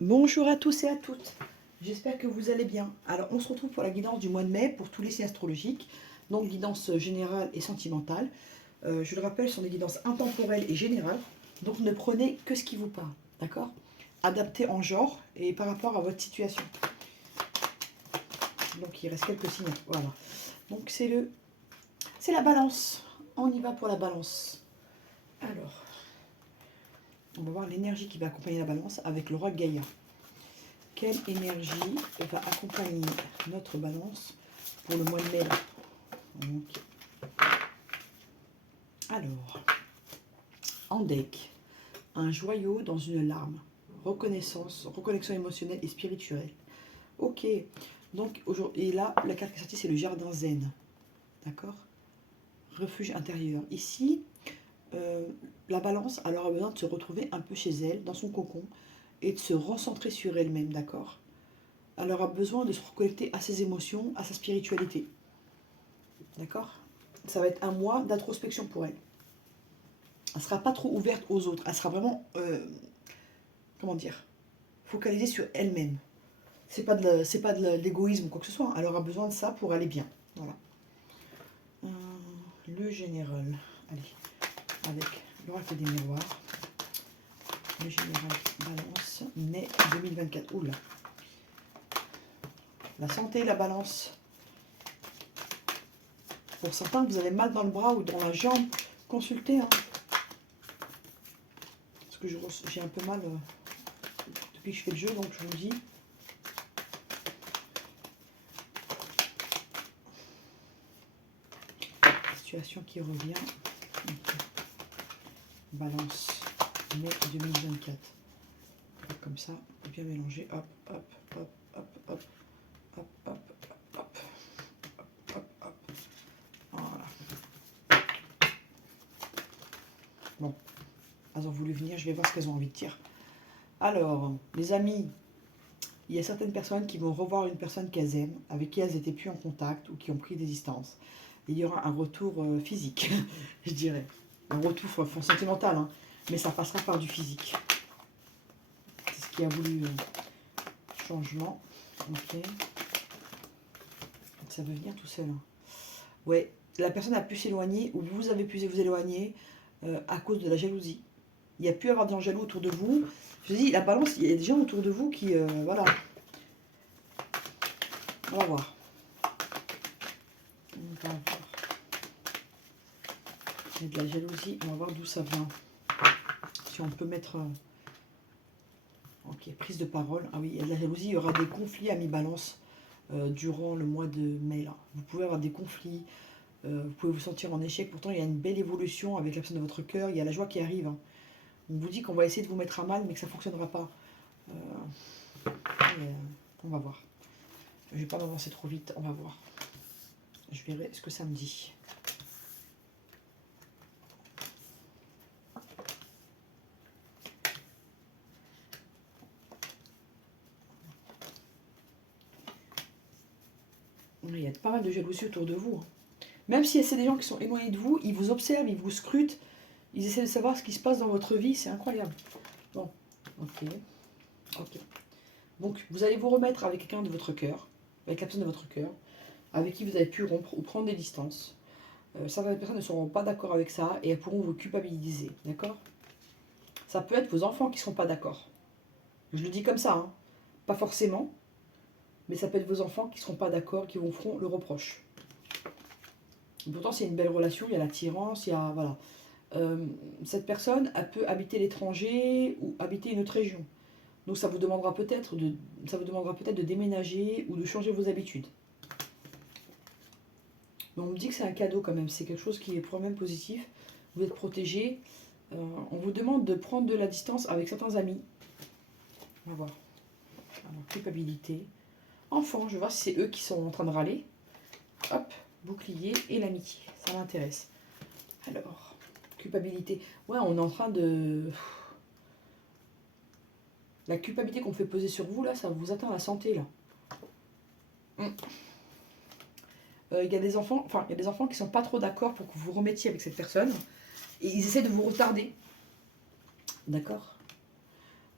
Bonjour à tous et à toutes, j'espère que vous allez bien. Alors on se retrouve pour la guidance du mois de mai pour tous les signes astrologiques, donc guidance générale et sentimentale. Je le rappelle, ce sont des guidances intemporelles et générales, donc ne prenez que ce qui vous parle, d'accord? Adapté en genre et par rapport à votre situation. Donc il reste quelques signes, voilà. Donc c'est la balance, on y va pour la balance. Alors, on va voir l'énergie qui va accompagner la balance avec le roi Gaïa. Quelle énergie va accompagner notre balance pour le mois de mai? Okay. Alors, en deck, un joyau dans une larme, reconnexion émotionnelle et spirituelle. Ok, donc aujourd'hui, et là, la carte qui est sortie, c'est le jardin zen. D'accord? Refuge intérieur. Ici, la balance alors a besoin de se retrouver un peu chez elle, dans son cocon, et de se recentrer sur elle-même, d'accord? Elle aura besoin de se reconnecter à ses émotions, à sa spiritualité. D'accord? Ça va être un mois d'introspection pour elle. Elle ne sera pas trop ouverte aux autres. Elle sera vraiment, comment dire, focalisée sur elle-même. C'est pas de l'égoïsme ou quoi que ce soit. Elle aura besoin de ça pour aller bien. Voilà. Le général. Allez, avec l'oracle des miroirs. Le général balance, mai 2024. Oula. La santé, la balance. Pour certains, vous avez mal dans le bras ou dans la jambe, consultez. Hein. Parce que j'ai un peu mal depuis que je fais le jeu, donc je vous dis. Situation qui revient. Okay. Balance, mai 2024. Comme ça, bien mélanger. Hop, hop, hop, hop, hop, hop, hop, hop, hop, hop. Voilà. Bon, elles ont voulu venir, je vais voir ce qu'elles ont envie de dire. Alors, les amis, il y a certaines personnes qui vont revoir une personne qu'elles aiment, avec qui elles n'étaient plus en contact ou qui ont pris des distances. Et il y aura un retour physique, je dirais. Un retour sentimental, hein, mais ça passera par du physique. C'est ce qui a voulu changement. Ok. Ça veut venir tout seul. Hein. Ouais, la personne a pu s'éloigner ou vous avez pu vous éloigner à cause de la jalousie. Il y a pu y avoir des gens jaloux autour de vous. Je dis, la balance, il y a des gens autour de vous qui, voilà. On va voir. On va voir. Il y a de la jalousie, on va voir d'où ça vient. Si on peut mettre... ok, prise de parole. Ah oui, il y a de la jalousie, il y aura des conflits à mi-balance durant le mois de mai. Là. Vous pouvez avoir des conflits, vous pouvez vous sentir en échec. Pourtant, il y a une belle évolution avec la personne de votre cœur, il y a la joie qui arrive. Hein. On vous dit qu'on va essayer de vous mettre à mal, mais que ça ne fonctionnera pas. On va voir. Je ne vais pas m'avancer trop vite, on va voir. Je verrai ce que ça me dit. Il y a pas mal de jalousie autour de vous. Hein. Même si c'est des gens qui sont éloignés de vous, ils vous observent, ils vous scrutent, ils essaient de savoir ce qui se passe dans votre vie, c'est incroyable. Bon, ok. Ok. Donc, vous allez vous remettre avec quelqu'un de votre cœur, avec la personne de votre cœur, avec qui vous avez pu rompre ou prendre des distances. Certaines personnes ne seront pas d'accord avec ça et elles pourront vous culpabiliser, d'accord? Ça peut être vos enfants qui ne seront pas d'accord. Je le dis comme ça, hein. Pas forcément, mais ça peut être vos enfants qui ne seront pas d'accord, qui vous feront le reproche. Pourtant, c'est une belle relation, il y a l'attirance, il y a... Voilà. Cette personne, elle peut habiter l'étranger ou habiter une autre région. Donc ça vous demandera peut-être de déménager ou de changer vos habitudes. Mais on me dit que c'est un cadeau quand même, c'est quelque chose qui est pour même positif. Vous êtes protégé. On vous demande de prendre de la distance avec certains amis. On va voir. Alors, culpabilité. Enfant, je vais voir si c'est eux qui sont en train de râler. Hop, bouclier et l'amitié. Ça m'intéresse. Alors, culpabilité. Ouais, on est en train de... La culpabilité qu'on fait peser sur vous, là, ça vous atteint la santé, là. Il y a des enfants qui sont pas trop d'accord pour que vous remettiez avec cette personne. Et ils essaient de vous retarder. D'accord?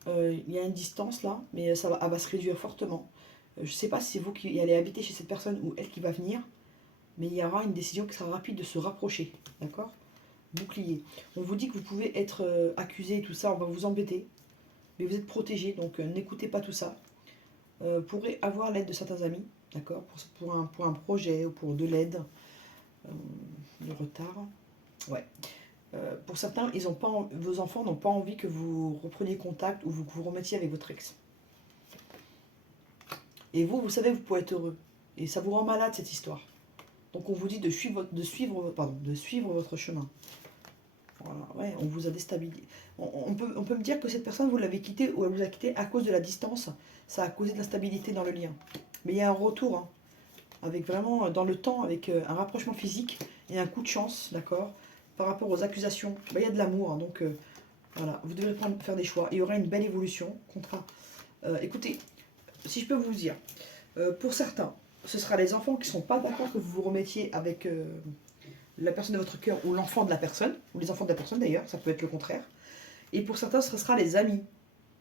Il y a une distance là, mais elle va se réduire fortement. Je ne sais pas si c'est vous qui allez habiter chez cette personne ou elle qui va venir, mais il y aura une décision qui sera rapide de se rapprocher, d'accord? Bouclier. On vous dit que vous pouvez être accusé et tout ça, on va vous embêter, mais vous êtes protégé, donc n'écoutez pas tout ça. Pourrez avoir l'aide de certains amis, d'accord? Pour un projet ou pour de l'aide, de retard. Ouais. Pour certains, vos enfants n'ont pas envie que vous repreniez contact ou que vous remettiez avec votre ex. Et vous savez, vous pouvez être heureux. Et ça vous rend malade cette histoire. Donc on vous dit de suivre votre chemin. Voilà, ouais, on vous a déstabilisé. On peut me dire que cette personne, vous l'avez quittée ou elle vous a quitté à cause de la distance. Ça a causé de l'instabilité dans le lien. Mais il y a un retour, hein, avec vraiment dans le temps, avec un rapprochement physique et un coup de chance, d'accord, par rapport aux accusations. Il y a de l'amour, hein, donc voilà, vous devrez faire des choix. Il y aura une belle évolution. Écoutez, si je peux vous dire, pour certains, ce sera les enfants qui ne sont pas d'accord que vous vous remettiez avec la personne de votre cœur ou l'enfant de la personne, ou les enfants de la personne d'ailleurs, ça peut être le contraire. Et pour certains, ce sera les amis.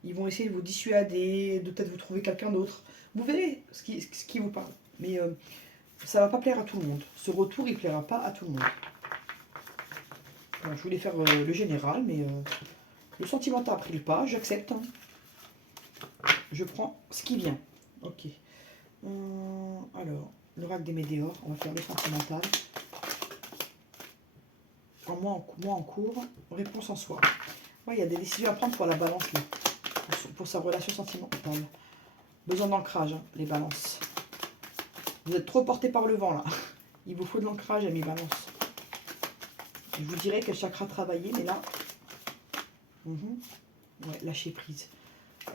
Ils vont essayer de vous dissuader, de peut-être vous trouver quelqu'un d'autre. Vous verrez ce qui vous parle. Mais ça ne va pas plaire à tout le monde. Ce retour, il ne plaira pas à tout le monde. Alors, je voulais faire le général, mais le sentimental a pris le pas, j'accepte. Hein. Je prends ce qui vient. Ok. Alors, l'oracle des météores, on va faire les sentimentales. Moi en cours, réponse en soi. Ouais, il y a des décisions à prendre pour la balance là, pour sa relation sentimentale. Besoin d'ancrage, hein, les balances. Vous êtes trop porté par le vent là. Il vous faut de l'ancrage, mes balances. Je vous dirais quel chakra travailler, mais là, ouais, lâchez prise.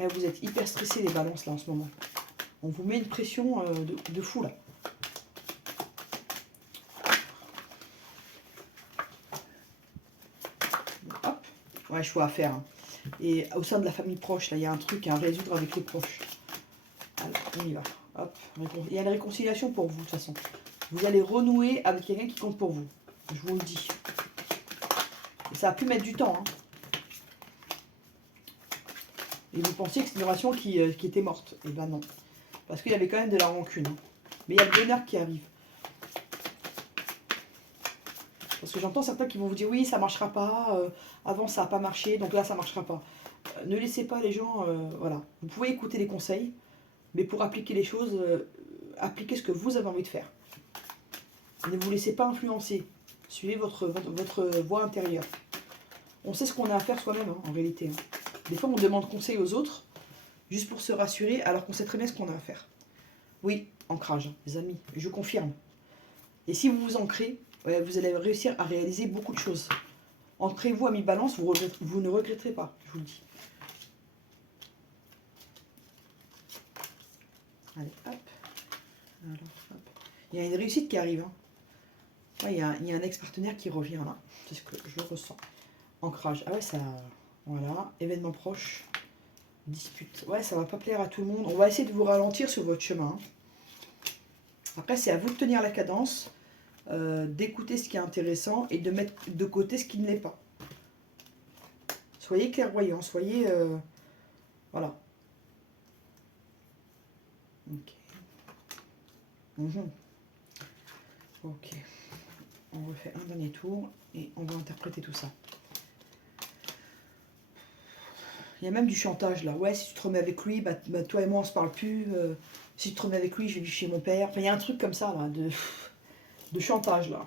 Et vous êtes hyper stressés les balances là en ce moment. On vous met une pression de fou là. Hop, ouais, choix à faire. Hein. Et au sein de la famille proche, là, il y a un truc à résoudre avec les proches. Alors, on y va. Hop, il y a une réconciliation pour vous de toute façon. Vous allez renouer avec quelqu'un qui compte pour vous. Je vous le dis. Et ça a pu mettre du temps. Hein. Et vous pensiez que c'était une relation qui était morte. Et ben non. Parce qu'il y avait quand même de la rancune. Hein. Mais il y a le bonheur qui arrive. Parce que j'entends certains qui vont vous dire oui, ça ne marchera pas. Avant, ça n'a pas marché. Donc là, ça ne marchera pas. Ne laissez pas les gens... voilà. Vous pouvez écouter les conseils. Mais pour appliquer les choses, appliquez ce que vous avez envie de faire. Ne vous laissez pas influencer. Suivez votre voie intérieure. On sait ce qu'on a à faire soi-même, hein, en réalité. Hein. Des fois, on demande conseil aux autres, juste pour se rassurer, alors qu'on sait très bien ce qu'on a à faire. Oui, ancrage, les amis, je confirme. Et si vous vous ancrez, vous allez réussir à réaliser beaucoup de choses. Ancrez-vous à mi-balance, vous ne regretterez pas, je vous le dis. Allez, hop. Alors, hop. Il y a une réussite qui arrive. Hein. Ouais, il y a un ex-partenaire qui revient là. C'est ce que je ressens. Ancrage. Ah ouais, ça... Voilà. Événement proche. Dispute. Ouais, ça va pas plaire à tout le monde. On va essayer de vous ralentir sur votre chemin. Après, c'est à vous de tenir la cadence, d'écouter ce qui est intéressant et de mettre de côté ce qui ne l'est pas. Soyez clairvoyants, soyez... voilà. Ok. Ok. On refait un dernier tour et on va interpréter tout ça. Il y a même du chantage là. Ouais, si tu te remets avec lui, bah toi et moi on se parle plus. Si tu te remets avec lui, je vais vivre chez mon père. Enfin, il y a un truc comme ça là, de chantage là.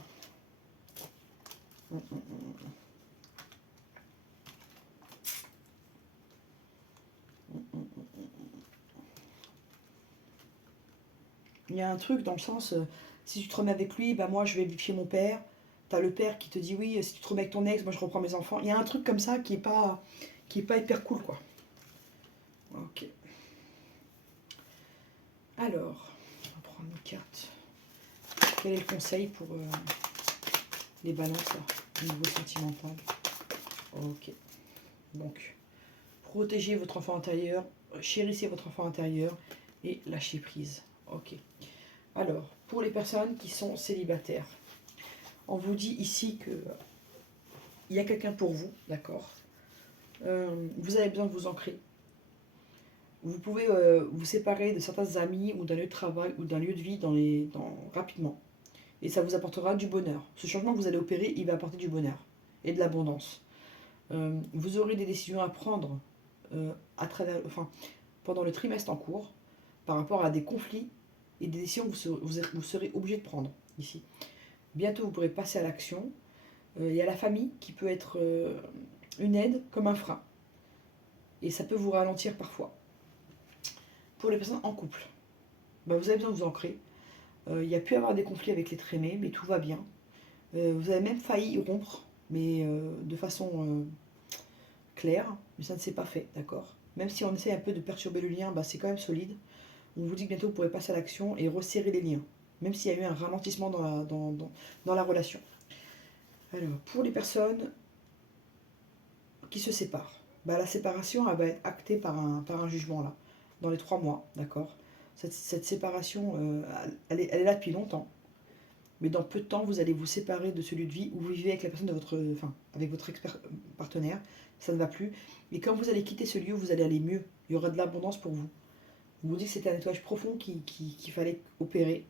Il y a un truc dans le sens, si tu te remets avec lui, bah moi je vais vivre chez mon père. T'as le père qui te dit oui, si tu te remets avec ton ex, moi je reprends mes enfants. Il y a un truc comme ça qui est pas hyper cool quoi. Ok. Alors, on va prendre nos cartes. Quel est le conseil pour les balances là, au niveau sentimental? Ok. Donc, protégez votre enfant intérieur, chérissez votre enfant intérieur et lâchez prise. Ok. Alors, pour les personnes qui sont célibataires, on vous dit ici que il y a quelqu'un pour vous, d'accord. Vous avez besoin de vous ancrer. Vous pouvez vous séparer de certains amis ou d'un lieu de travail ou d'un lieu de vie rapidement. Et ça vous apportera du bonheur. Ce changement que vous allez opérer, il va apporter du bonheur et de l'abondance. Vous aurez des décisions à prendre pendant le trimestre en cours par rapport à des conflits et des décisions que vous serez obligé de prendre ici. Bientôt, vous pourrez passer à l'action. Il y a la famille qui peut être une aide comme un frein. Et ça peut vous ralentir parfois. Pour les personnes en couple, vous avez besoin de vous ancrer. Il y a pu y avoir des conflits avec l'être aimé, mais tout va bien. Vous avez même failli rompre, mais de façon claire, mais ça ne s'est pas fait, d'accord. Même si on essaie un peu de perturber le lien, c'est quand même solide. On vous dit que bientôt vous pourrez passer à l'action et resserrer les liens, même s'il y a eu un ralentissement dans la relation. Alors, pour les personnes qui se séparent, la séparation elle va être actée par un jugement là, dans les 3 mois, d'accord. Cette séparation, elle est là depuis longtemps. Mais dans peu de temps, vous allez vous séparer de ce lieu de vie où vous vivez avec la personne avec votre partenaire. Ça ne va plus. Et quand vous allez quitter ce lieu, vous allez aller mieux. Il y aura de l'abondance pour vous. Vous dites que c'était un nettoyage profond qu'il fallait opérer.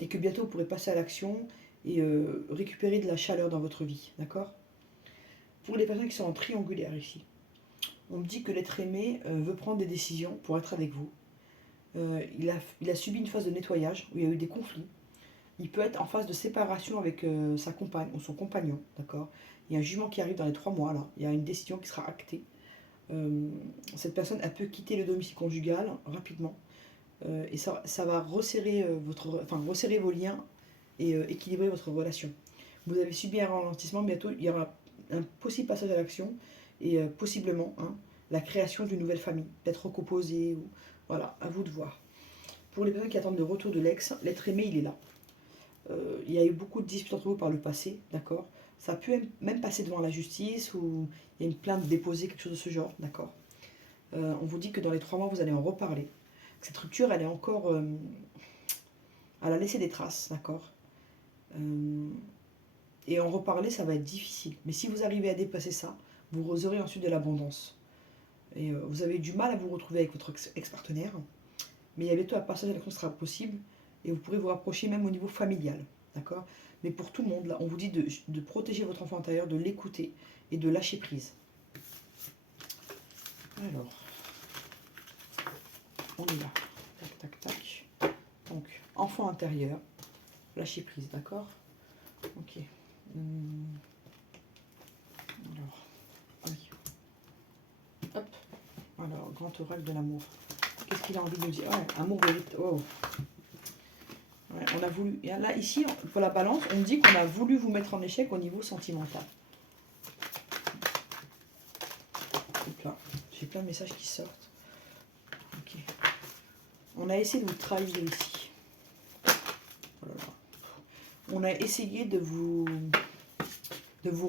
Et que bientôt, vous pourrez passer à l'action et récupérer de la chaleur dans votre vie. D'accord? Pour les personnes qui sont en triangulaire ici, on me dit que l'être aimé veut prendre des décisions pour être avec vous. Il a subi une phase de nettoyage où il y a eu des conflits. Il peut être en phase de séparation avec sa compagne ou son compagnon, d'accord. Il y a un jugement qui arrive dans les 3 mois, là. Il y a une décision qui sera actée. Cette personne, elle peut quitter le domicile conjugal rapidement. Et ça va resserrer, resserrer vos liens et équilibrer votre relation. Vous avez subi un ralentissement, bientôt il y aura un possible passage à l'action et possiblement la création d'une nouvelle famille, peut-être recomposée, ou voilà, à vous de voir. Pour les personnes qui attendent le retour de l'ex, l'être aimé, il est là. Il y a eu beaucoup de disputes entre vous par le passé, d'accord. Ça a pu même passer devant la justice ou il y a une plainte déposée, quelque chose de ce genre, d'accord. On vous dit que dans les 3 mois, vous allez en reparler. Cette rupture, elle est encore... elle a laissé des traces, d'accord. Et en reparler, ça va être difficile. Mais si vous arrivez à dépasser ça, vous aurez ensuite de l'abondance. Et vous avez du mal à vous retrouver avec votre ex-partenaire. Mais il y a bientôt un passage à l'action qui sera possible. Et vous pourrez vous rapprocher même au niveau familial. D'accord. Mais pour tout le monde, là, on vous dit de protéger votre enfant intérieur, de l'écouter et de lâcher prise. Alors, on est là. Tac, tac, tac. Donc, enfant intérieur, lâcher prise, d'accord. Ok. Alors, oui. Hop. Alors, grand oracle de l'amour. Qu'est-ce qu'il a envie de nous dire? Ouais, amour vérité. Oh. Ouais, on a voulu. Là, ici, pour la balance, on me dit qu'on a voulu vous mettre en échec au niveau sentimental. Donc là, j'ai plein de messages qui sortent. Ok. On a essayé de vous trahir ici. Oh là là. On a essayé de vous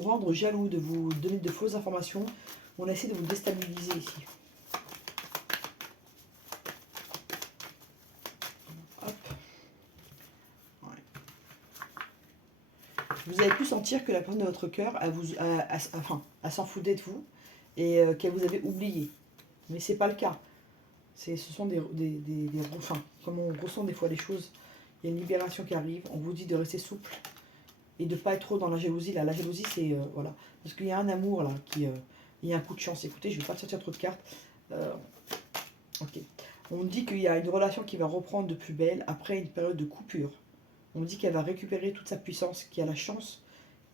rendre jaloux, de vous donner de fausses informations. On a essayé de vous déstabiliser ici. Hop. Ouais. Vous avez pu sentir que la personne de votre cœur, elle s'en foutait de vous et qu'elle vous avait oublié. Mais c'est pas le cas. Ce sont comme on ressent des fois les choses, il y a une libération qui arrive. On vous dit de rester souple et de ne pas être trop dans la jalousie. Là, la jalousie, c'est voilà, parce qu'il y a un amour là il y a un coup de chance. Écoutez, je ne vais pas sortir trop de cartes. Ok. On dit qu'il y a une relation qui va reprendre de plus belle après une période de coupure. On dit qu'elle va récupérer toute sa puissance, qu'il y a la chance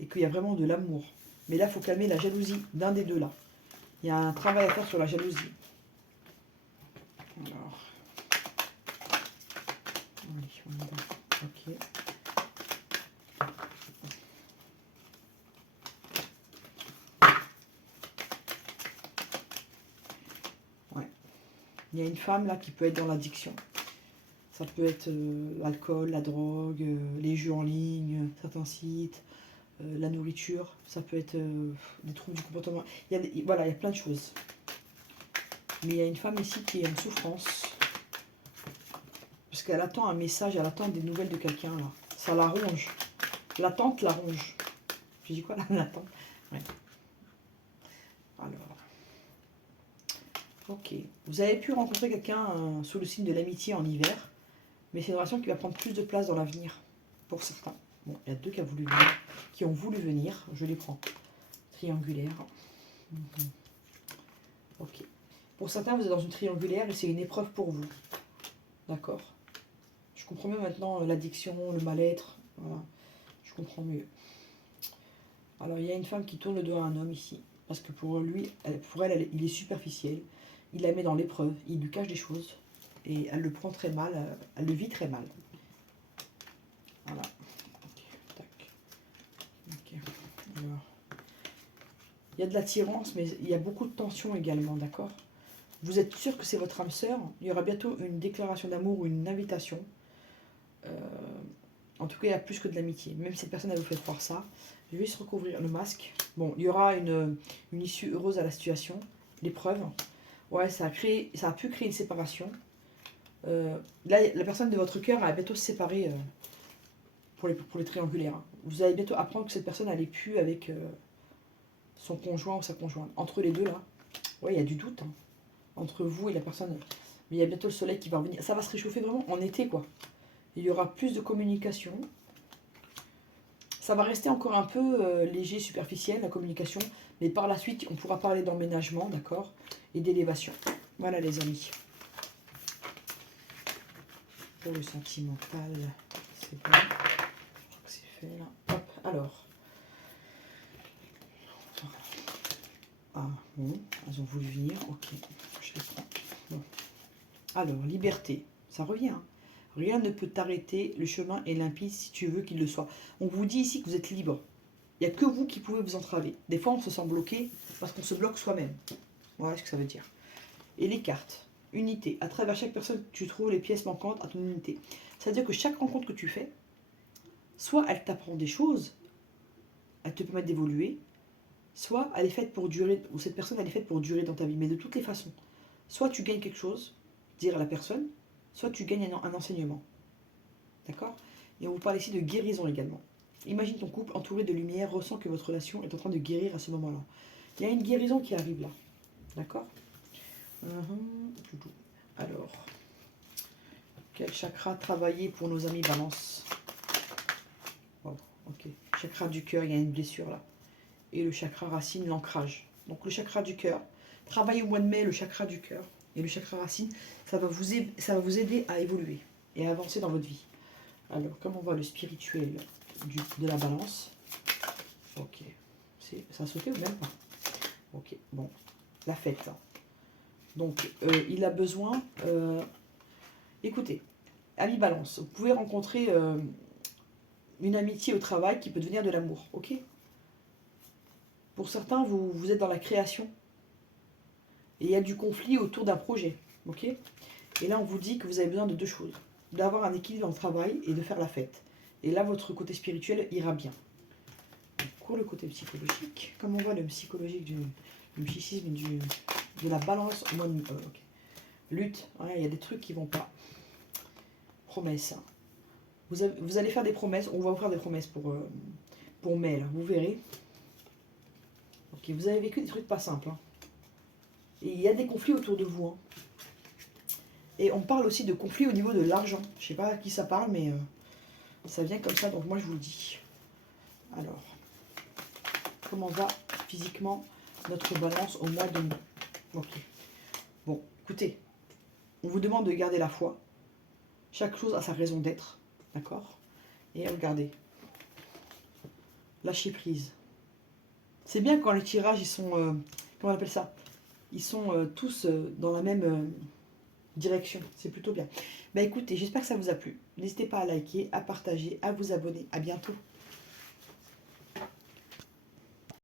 et qu'il y a vraiment de l'amour. Mais là, il faut calmer la jalousie d'un des deux là. Il y a un travail à faire sur la jalousie. Alors, allez, on y va. Ok. Ouais. Il y a une femme là qui peut être dans l'addiction. Ça peut être l'alcool, la drogue, les jeux en ligne, certains sites, la nourriture. Ça peut être des troubles du comportement. Voilà, il y a plein de choses. Mais il y a une femme ici qui est en souffrance. Parce qu'elle attend un message, elle attend des nouvelles de quelqu'un là. Ça la ronge. L'attente la ronge. Je dis quoi là? L'attente. Ouais. Alors. Ok. Vous avez pu rencontrer quelqu'un sous le signe de l'amitié en hiver, mais c'est une relation qui va prendre plus de place dans l'avenir, pour certains. Bon, il y a deux qui ont voulu venir. Je les prends. Triangulaire. Mhm. Ok. Pour certains, vous êtes dans une triangulaire et c'est une épreuve pour vous. D'accord. Je comprends mieux maintenant l'addiction, le mal-être. Voilà. Je comprends mieux. Alors, il y a une femme qui tourne le dos à un homme ici. Parce que pour lui, pour elle, il est superficiel. Il la met dans l'épreuve. Il lui cache des choses. Et elle le prend très mal. Elle le vit très mal. Voilà. Ok. Tac. Ok. Alors. Il y a de l'attirance, mais il y a beaucoup de tension également, d'accord? Vous êtes sûr que c'est votre âme sœur? Il y aura bientôt une déclaration d'amour ou une invitation. En tout cas, il y a plus que de l'amitié. Même si cette personne, elle vous fait croire ça. Je vais juste recouvrir le masque. Bon, il y aura une issue heureuse à la situation. L'épreuve. Ouais, ça a pu créer une séparation. Là, la personne de votre cœur va bientôt se séparer pour les triangulaires. Vous allez bientôt apprendre que cette personne, elle n'est plus avec son conjoint ou sa conjointe. Entre les deux, là, ouais, il y a du doute. Hein, entre vous et la personne. Mais il y a bientôt le soleil qui va revenir. Ça va se réchauffer vraiment en été, quoi. Il y aura plus de communication. Ça va rester encore un peu léger, superficiel, la communication. Mais par la suite, on pourra parler d'emménagement, d'accord? Et d'élévation. Voilà, les amis. Pour le sentimental, c'est bon. Je crois que c'est fait, là. Hop, alors. Ah, bon, elles ont voulu venir. Ok, je les prends. Bon. Alors, liberté. Ça revient, hein. Rien ne peut t'arrêter, le chemin est limpide si tu veux qu'il le soit. On vous dit ici que vous êtes libre. Il n'y a que vous qui pouvez vous entraver. Des fois, on se sent bloqué parce qu'on se bloque soi-même. Voilà ce que ça veut dire. Et les cartes. Unité. À travers chaque personne, tu trouves les pièces manquantes à ton unité. C'est-à-dire que chaque rencontre que tu fais, soit elle t'apprend des choses, elle te permet d'évoluer, soit elle est faite pour durer, ou cette personne, elle est faite pour durer dans ta vie. Mais de toutes les façons, soit tu gagnes quelque chose, dire à la personne, soit tu gagnes un enseignement. D'accord? Et on vous parle ici de guérison également. Imagine ton couple entouré de lumière, ressent que votre relation est en train de guérir à ce moment-là. Il y a une guérison qui arrive là. D'accord? Alors, quel chakra travailler pour nos amis Balance? Oh, ok. Chakra du cœur, il y a une blessure là. Et le chakra racine, l'ancrage. Donc le chakra du cœur. Travaillez au mois de mai le chakra du cœur. Et le chakra racine, ça va vous aider à évoluer et à avancer dans votre vie. Alors, comment va le spirituel de la balance? Ok. Ça a sauté ou même pas? Ok, bon. La fête. Là. Donc, il a besoin... écoutez, ami balance, vous pouvez rencontrer une amitié au travail qui peut devenir de l'amour. Ok? Pour certains, vous êtes dans la création. Et il y a du conflit autour d'un projet. Ok? Et là, on vous dit que vous avez besoin de deux choses. D'avoir un équilibre dans le travail et de faire la fête. Et là, votre côté spirituel ira bien. Pour le côté psychologique, comment on voit le psychologique du psychisme de la balance au mois de... okay. Lutte, ouais, il y a des trucs qui vont pas. Promesses. Vous allez faire des promesses, on va vous faire des promesses pour mai, là, vous verrez. Ok, vous avez vécu des trucs pas simples. Hein. Et il y a des conflits autour de vous. Hein. Et on parle aussi de conflits au niveau de l'argent. Je sais pas à qui ça parle, mais ça vient comme ça, donc moi je vous le dis. Alors, comment va physiquement notre balance au mois de mai? Ok. Bon, écoutez, on vous demande de garder la foi. Chaque chose a sa raison d'être, d'accord? Et regardez. Lâcher prise. C'est bien quand les tirages, ils sont... comment on appelle ça? Ils sont tous dans la même direction. C'est plutôt bien. Bah écoutez, j'espère que ça vous a plu. N'hésitez pas à liker, à partager, à vous abonner. À bientôt.